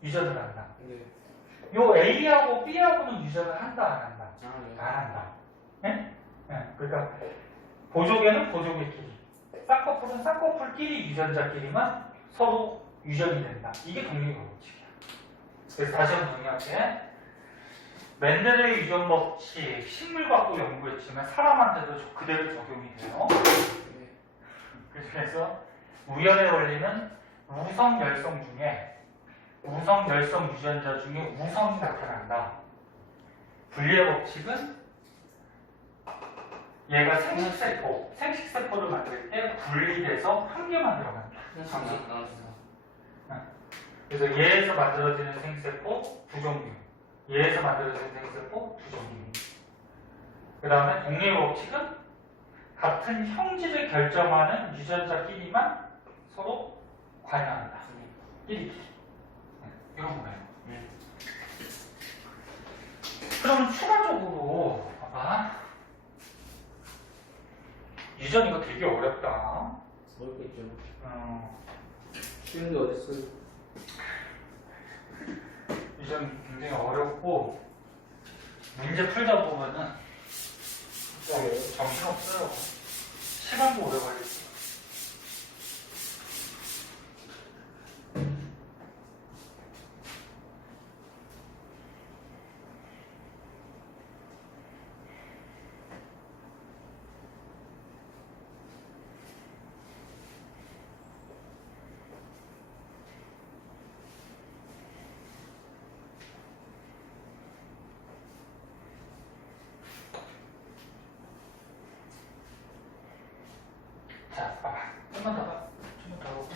유전을 한다. 네. 요 A하고 B하고는 유전을 한다, 안 한다? 네. 안 한다. 예? 예. 그러니까 보조개는 보조개끼리, 쌍꺼풀은 쌍꺼풀끼리 유전자끼리만 서로 유전이 된다. 이게 독립의 법칙이야. 그래서 다시 한번 정리할게. 멘델의 유전 법칙, 식물 갖고 연구했지만 사람한테도 그대로 적용이 돼요. 네. 그래서 우열의 원리는 우성 열성 중에 우성 열성 유전자 중에 우성이 나타난다. 분리의 법칙은 얘가 생식세포를 만들 때 분리돼서 한 개만 들어간다. 하나씩 나눠서. 그래서 얘에서 만들어지는 생세포 두 종류, 얘에서 만들어지는 생세포 두 종류. 그 다음에 독립의 법칙은 같은 형질을 결정하는 유전자끼리만 서로 관여한다. 끼리끼리. 이런 거예요. 그럼 추가적으로 봐봐. 유전 이거 되게 어렵다. 어렵겠죠. 어, 쉬운 게 어딨어요? 유전 굉장히 어렵고 문제 풀다 보면은 정신없어요. 시간도 오래 걸리고. 자, 봐봐. 좀만 더 봐. 좀만 더 하고.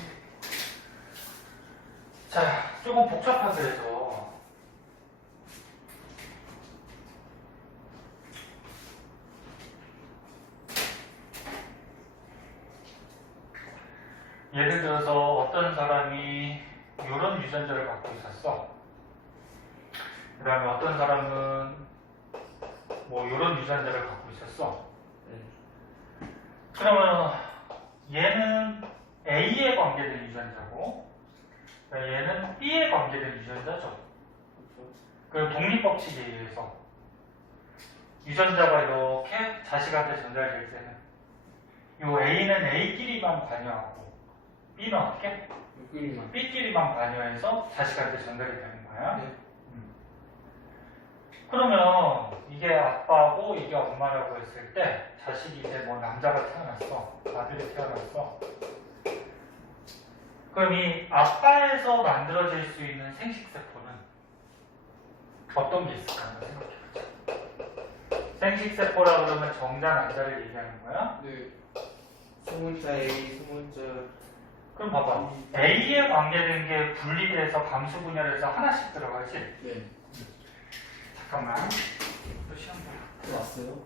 자, 조금 복잡하게 해서. 예를 들어서 어떤 사람이 이런 유전자를 갖고 있었어. 그 다음에 어떤 사람은 뭐 이런 유전자를 갖고 있었어. 네. 그러면 얘는 A에 관계된 유전자고 얘는 B에 관계된 유전자죠. 그 독립법칙에 의해서 유전자가 이렇게 자식한테 전달될 때는 이 A는 A끼리만 관여하고 B는 어떻게? 육끼리만. B끼리만 관여해서 자식한테 전달이 되는 거야. 네. 그러면 이게 아빠고 이게 엄마라고 했을 때 자식이 이제 뭐 남자가 태어났어. 아들이 태어났어. 그럼 이 아빠에서 만들어질 수 있는 생식세포는 어떤 게 있을까 한번 생각해보자. 생식세포라 그러면 정자, 난자를 얘기하는 거야. 네. 소문자 A, 소문자. 그럼 봐봐. A에 관계된 게 분리돼서 감수 분열해서 하나씩 들어가지. 네. 잠깐만. 또 시험 봐. 또 왔어요?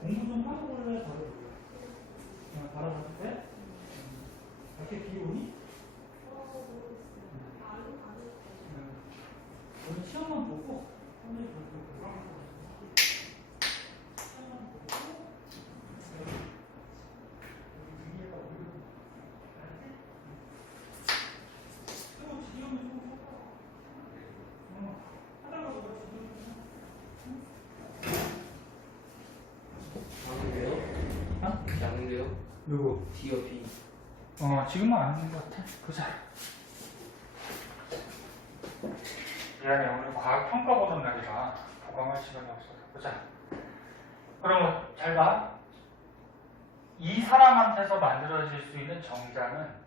공부 좀 하고 올래? 바로 가도 돼? 밖에 비 오니? 오늘 시험만 보고 양인데요? 어? 양인데요? 누구? D와 B. 지금은 안 하는 것 같아. 보자. 미안해, 오늘 과학 평가 보는 날이라 보강할 시간이 없어서. 보자. 그러면 잘 봐. 이 사람한테서 만들어질 수 있는 정자는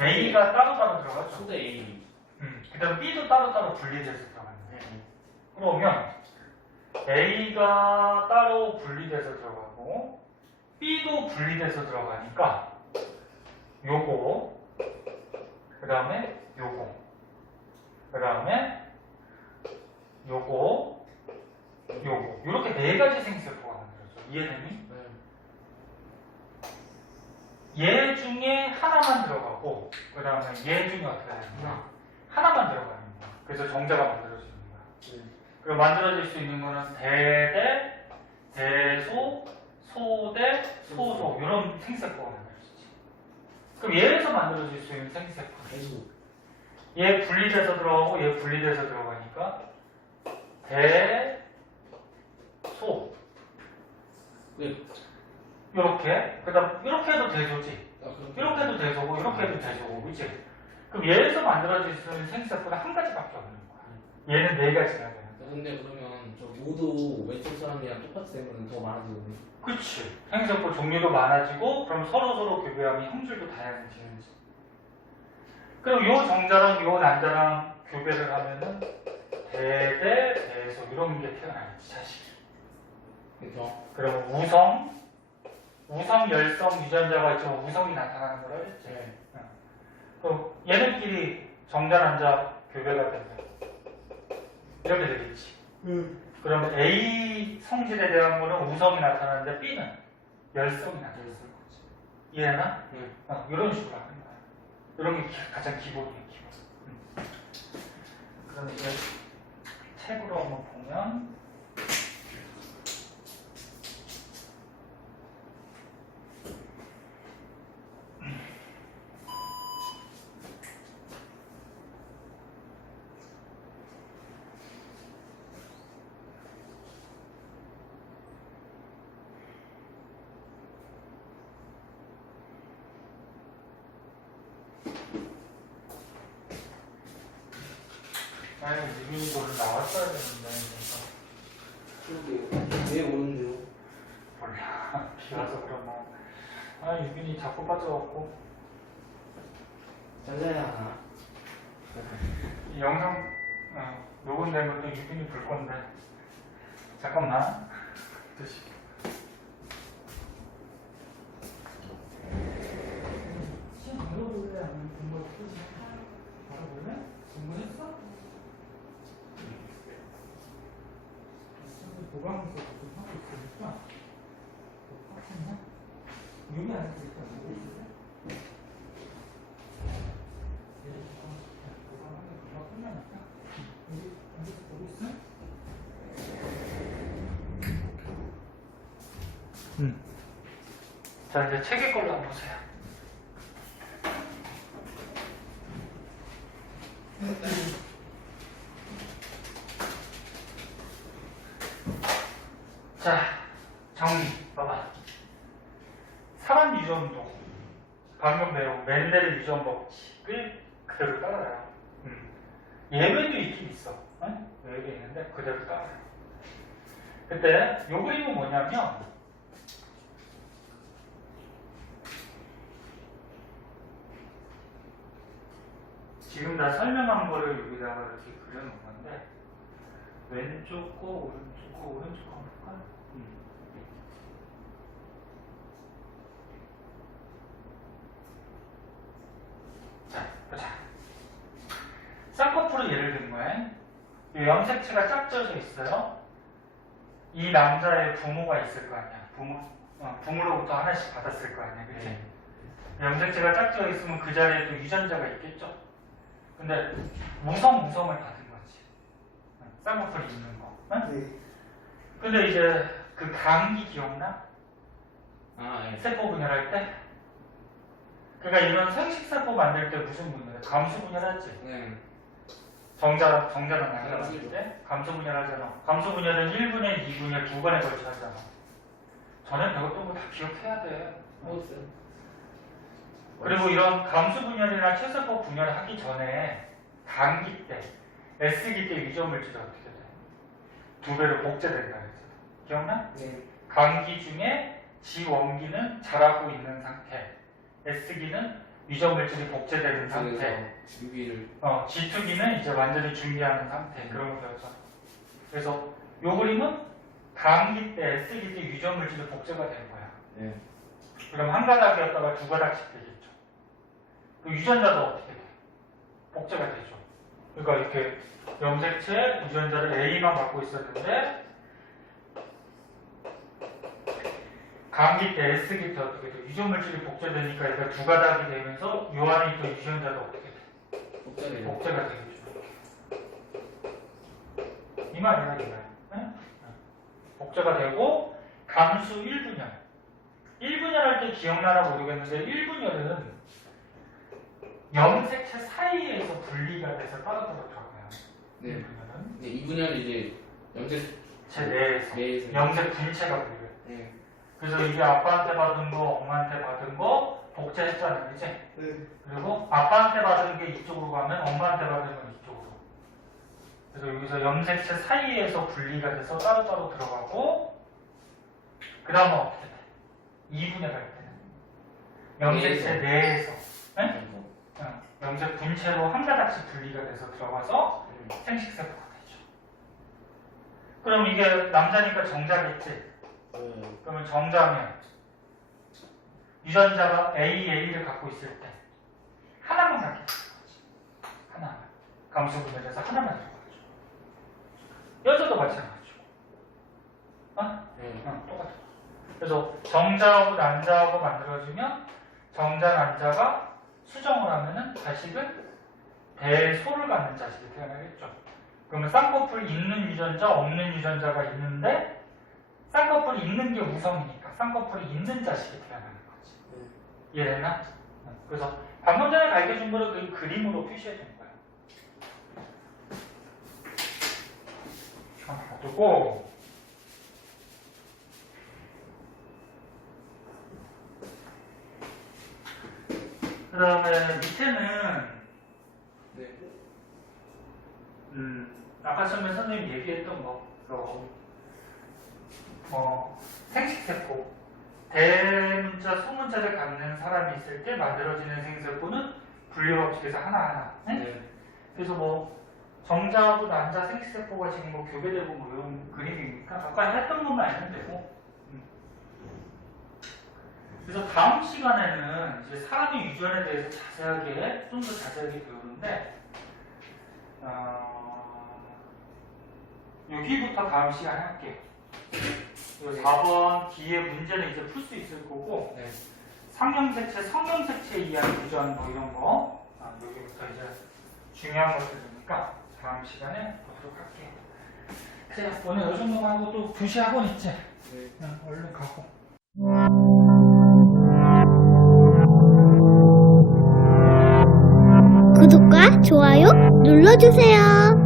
A가 따로따로 들어가죠. 소대 A. 그 다음 B도 따로따로 분리돼서 들어가는데 그러면 A가 따로 분리돼서 들어가고 B도 분리돼서 들어가니까 요거 그 다음에 요거 그 다음에 요거 요렇게 네 가지 생세포가 만들어져. 이해되니? 네. 얘 중에 하나만 들어가고 그 다음에 얘 중에 어떻게 되느냐 하나만 들어가는 거야. 그래서 정자가 만들어지는 거야. 네. 그리고 만들어질 수 있는 거는 대대, 대소, 소대, 소소 이런 생세포가 만들어지지. 그럼 얘에서 만들어질 수 있는 생세포 얘 분리돼서 들어가고 얘 분리돼서 들어가니까 대, 소 네. 이렇게 그 다음 이렇게 해도 대소지 이렇게 해도 대소고 이렇게 해도 대소고 그치? 그럼 얘에서 만들어질 수 있는 생세포는 한 가지밖에 없는 거야. 얘는 네 가지가 되는 거야. 근데 그러면 저 모두 왼쪽 사람이랑 똑같이 되면 더 많아지거든요. 그치. 생세포 종류도 많아지고 그럼 서로 교배하면 형질도 다양해지는지. 그럼 요 정자랑 요 난자랑 교배를 하면은 대대, 대소 이런 게 태어나겠지 자식이. 그렇죠? 그러면 우성, 열성, 유전자가 있지만 우성이 나타나는 거라 그랬지. 네. 그럼 얘들끼리 정자, 난자 교배가 된다. 이렇게 되겠지. 그러면 A 성질에 대한 거는 우성이 나타나는데 B는 열성이 나타나는 거지. 이해나? 네. 이런 식으로 하는 거야. 이런 게 가장 기본이에요, 기본. 그럼 이제 책으로 한번 보면 아유, 유빈이도를 나왔어야 되는데, 그러게요. 왜 오는데요? 몰라. 비 와서 그러나. 아, 유빈이 자꾸 빠져갖고. 잘라야 하나? 이 영상, 녹음되면 또 유빈이 불 건데. 잠깐만. 다시. 시험 걸어볼래? 아니면 공부 걸어볼래? 공부했어? 보강에서 좀 하고 있으니까 빡쳤나? 여기 안에서 일단 보고 있을래? 보강하면 금방 끝나니까 여기 안에서 보고 있어? 자, 이제 책의 걸로 한번 보세요. 자, 정리 봐봐. 사람 유전도 방금 배운 멘델의 유전 법칙을 그대로 따라요. 예외도 있긴 있어. 예외도 있는데 그대로 따라요. 그때 요 그림은 뭐냐면 지금 다 설명한 거를 여기다가 이렇게 그려놓은 건데 왼쪽 거 오른쪽 거 오른쪽 거 볼까? 자, 보자. 쌍꺼풀을 예를 든 거야. 이 염색체가 짝져져 있어요. 이 남자의 부모가 있을 거 아니야. 부모로부터 하나씩 받았을 거 아니야. 그치? 네. 염색체가 짝져 있으면 그 자리에 또 유전자가 있겠죠. 근데 무성을 받은 거지. 쌍꺼풀이 있는 거. 네. 근데 이제 그 감기 기억나? 아, 예. 세포 분열할 때? 그러니까 이런 생식세포 만들 때 무슨 분열? 감수 분열하지? 네. 정자랑 나자 감수. 만들 때 감수 분열하잖아. 감수 분열은 1분의 2분열 두 번에 걸쳐 하잖아. 전에 배웠던 거 다 기억해야 돼. 먹었어요. 그리고 이런 감수 분열이나 체세포 분열을 하기 전에 감기 때, S기 때 위저물질이 어떻게 돼? 두 배로 복제된다 그랬잖아. 기억나? 네. 감기 중에 G원기는 자라고 있는 상태, S기는 위저물질이 복제되는 상태, 유기를. G2기는 이제 완전히 준비하는 상태. 그런 거 배웠잖아. 그래서 요 그림은 감기 때, S기 때 위저물질이 복제가 된 거야. 네. 그럼 한 가닥이었다가 두 가닥씩 되겠죠. 그 유전자도 어떻게 돼? 복제가 되죠. 그러니까 이렇게 염색체 유전자를 A만 갖고 있었는데 감기 때 S기 때 어떻게 돼? 유전물질이 복제되니까 얘가 두 가닥이 되면서 요 안에 있던 유전자도 어떻게 돼? 복잡해요. 복제가 되겠죠. 이 말이야, 이 말. 응? 복제가 되고 감수 1분열. 1분열 할 때 기억나나 모르겠는데 1분열은 염색체 사이에서 분리가 돼서 떨어지더라고요. 네. 1분열은 네, 이분열은 이제 염색 제 내에서 내에서. 염색 분체가 분리돼요. 네. 그래서 이게 아빠한테 받은 거, 엄마한테 받은 거 복제했잖아요, 그치? 네. 그리고 아빠한테 받은 게 이쪽으로 가면 엄마한테 받은 건 이쪽으로. 그래서 여기서 염색체 사이에서 분리가 돼서 따로따로 들어가고 그 다음은 어떻게 돼? 2분열 할 때는 염색체 내에서 염색 분체로 한 가닥씩 분리가 돼서 들어가서 생식세포가 되죠. 그럼 이게 남자니까 정자겠지? 그러면 정자면 유전자가 AA를 갖고 있을 때 하나만 갖게 되는 거지. 하나만. 감수분열에서 하나만 들어가죠. 여자도 마찬가지고. 똑같아. 그래서 정자하고 난자하고 만들어지면 정자, 난자가 수정을 하면은 자식은 대소를 갖는 자식이 태어나겠죠. 그러면 쌍꺼풀 있는 유전자, 없는 유전자가 있는데 쌍꺼풀이 있는 게 우성이니까 쌍꺼풀이 있는 자식이 태어나는 거지. 이해되나? 그래서 방금 전에 가르쳐준 거를 그 그림으로 표시해 준 거예요. 놔두고 그 다음에 밑에는 네. 아까 처음에 선생님이 얘기했던 생식세포 대문자, 소문자를 갖는 사람이 있을 때 만들어지는 생세포는 분류법칙에서 하나하나. 네. 그래서 뭐 정자하고 난자 생식세포가 지금 뭐 교배되고 뭐 이런 그림이니까 아까 했던 것만 알면 되고. 그래서 다음 시간에는 이제 사람의 유전에 대해서 자세하게 좀 더 자세하게 배우는데 여기부터 다음 시간에 할게요. 4번 뒤에 문제는 이제 풀 수 있을 거고 네. 상형색체, 성형색체에 의한 유전 뭐 이런 거 여기부터 이제 중요한 것들이니까 다음 시간에 보도록 할게요. 그래 오늘 이 정도만 하고 또 2시 학원 있지? 네. 그냥 얼른 가고. 구독과 좋아요 눌러주세요.